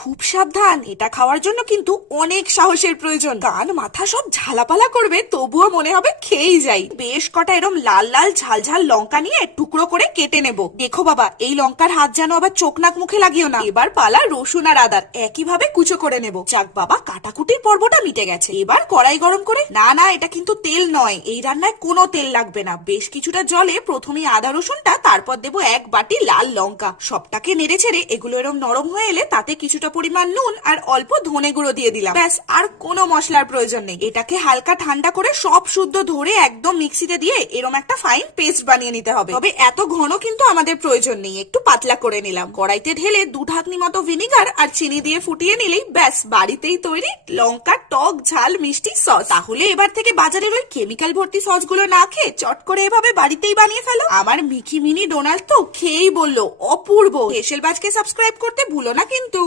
খুব সাবধান, এটা খাওয়ার জন্য কিন্তু অনেক সাহসের প্রয়োজন। কান মাথা সব ঝালাপালা করবে, তবুও মনে হবে খেয়েই যাই। বেশ কটা এরম লাল লাল ঝাল ঝাল লঙ্কা নিয়ে টুকরো করে কেটে নেব। দেখো বাবা, এই লঙ্কার হাত যেন আবার চোখ নাক মুখে লাগিও না। এবার পালা রসুন আর আদার একইভাবে কুচো করে নেব। যাক বাবা, কাটাকুটির পর্বটা মিটে গেছে। এবার কড়াই গরম করে, না এটা কিন্তু তেল নয়, এই রান্নায় কোনো তেল লাগবে না। বেশ কিছুটা জলে প্রথমে আদা রসুনটা, তারপর দেবো 1 বাটি লাল লঙ্কা। সবটাকে নেড়ে ছেড়ে এগুলো এরম নরম হয়ে এলে তাতে কিছুটা পরিমাণ নুন আর অল্প ধনে গুঁড়ো দিয়ে দিলাম। ব্যাস, আর কোনো মশলার প্রয়োজন নেই। এটাকে হালকা ঠান্ডা করে সব শুদ্ধ ধরে একদম মিক্সিতে দিয়ে এরম একটা ফাইন পেস্ট বানিয়ে নিতে হবে। তবে এত ঘন কিন্তু আমাদের প্রয়োজন নেই, একটু পাতলা করে নিলাম। কড়াইতে ঢেলে 2 ঢাকনি মতো ভিনিগার আর চিনি দিয়ে ফুটিয়ে নিলেই ব্যাস বাড়িতেই তৈরি লঙ্কার টক ঝাল মিষ্টি সস। তাহলে এবার থেকে বাজারের ওই কেমিক্যাল ভর্তি সস গুলো না খেয়ে চট করে এভাবে বাড়িতেই বানিয়ে ফেলো। আমার মিকি মিনি ডোনাল্ড তো খেয়েই বললো অপূর্ব। হেসেল বাজকে সাবস্ক্রাইব করতে ভুলো না কিন্তু।